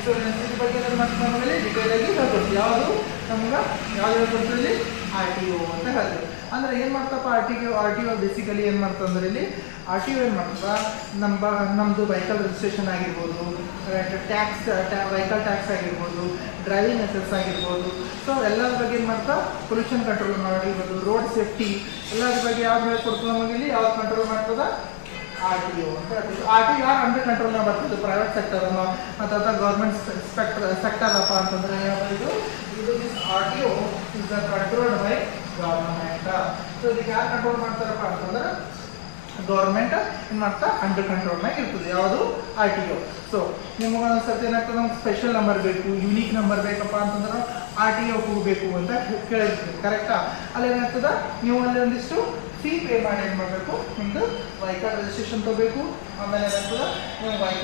Insurance ಬಗ್ಗೆ ಏನು ಮಾಡ್ತೀವಿ ನಮ್ಮಲ್ಲಿ ಡಿಟೇಲ್ ಆಗಿ ಹೇಳ್ಕೊಡ್ತೀವಿ. ಯಾವುದು ನಮ್ಗೆ ಯಾವ್ದು ಹೇಳ್ಕೊಡ್ತೀವಿ ಇಲ್ಲಿ RTO ಅಂತ ಹೇಳಿದ್ರು. ಅಂದರೆ ಏನು ಮಾಡ್ತಪ್ಪ RTO ಬೇಸಿಕಲಿ ಏನು ಮಾಡ್ತಂದ್ರೆ ಇಲ್ಲಿ RTO ಏನು ಮಾಡ್ತದ ನಮ್ಮದು ವೆಹಿಕಲ್ ರಿಜಿಸ್ಟ್ರೇಷನ್ ಆಗಿರ್ಬೋದು, ಟ್ಯಾಕ್ಸ್ ವೆಹಿಕಲ್ ಟ್ಯಾಕ್ಸ್ ಆಗಿರ್ಬೋದು, ಡ್ರೈವಿಂಗ್ ಲೈಸೆನ್ಸ್ ಆಗಿರ್ಬೋದು. ಸೊ ಎಲ್ಲರ ಬಗ್ಗೆ ಏನು ಮಾಡ್ತಾ ಪೊಲ್ಯೂಷನ್ ಕಂಟ್ರೋಲ್ ಮಾಡಿರ್ಬೋದು, ರೋಡ್ ಸೇಫ್ಟಿ ಎಲ್ಲದ್ರ ಬಗ್ಗೆ ಯಾವ್ದು ಹೇಳ್ಕೊಡ್ತದೆ ನಮಗೆ ಇಲ್ಲಿ ಯಾವ್ದು ಕಂಟ್ರೋಲ್ ಮಾಡ್ತದ RTO ಅಂತ ಹೇಳ್ತೀವಿ. RTO ಯಾರು ಅಂಡರ್ ಕಂಟ್ರೋಲ್ನಾಗ ಬರ್ತದೆ ಪ್ರೈವೇಟ್ ಸೆಕ್ಟರ್ನೋ ಅಥವಾ ಗೌರ್ಮೆಂಟ್ ಸೆಕ್ಟರ್ ಅಪ್ಪ ಅಂತಂದ್ರೆ ಯಾವುದು ಇದು RTO is the controlled by government. So ಇದಕ್ಕೆ ಯಾರು ಕಂಟ್ರೋಲ್ ಮಾಡ್ತಾರಪ್ಪ ಅಂತಂದ್ರೆ ಗೌರ್ಮೆಂಟ್ ಏನು ಮಾಡ್ತಾ ಅಂಡರ್ ಕಂಟ್ರೋಲ್ನಾಗ ಇರ್ತದೆ ಯಾವುದು RTO. ಸೊ ನಿಮಗೆ ಒಂದು ಸರ್ತಿ ಏನಾಗ್ತದೆ ನಮ್ಗೆ ಸ್ಪೆಷಲ್ ನಂಬರ್ ಬೇಕು, ಯುನೀಕ್ ನಂಬರ್ ಬೇಕಪ್ಪ ಅಂತಂದ್ರೆ RTO ಹೋಗಬೇಕು ಅಂತ ಕೇಳಿರ್ತೀವಿ ಕರೆಕ್ಟಾ. ಅಲ್ಲಿ ಏನಾಗ್ತದೆ ನೀವು ಅಲ್ಲಿ ಒಂದಿಷ್ಟು ಫೀ ಪೇ ಮಾಡಿ ಏನು ಮಾಡಬೇಕು, ನಿಮ್ಮದು ವೆಹಿಕಲ್ ರಿಜಿಸ್ಟ್ರೇಷನ್ ತಗೋಬೇಕು. ಆಮೇಲೆ ಏನಾಗ್ತದೆ ನೀವು ವೆಹಿಕಲ್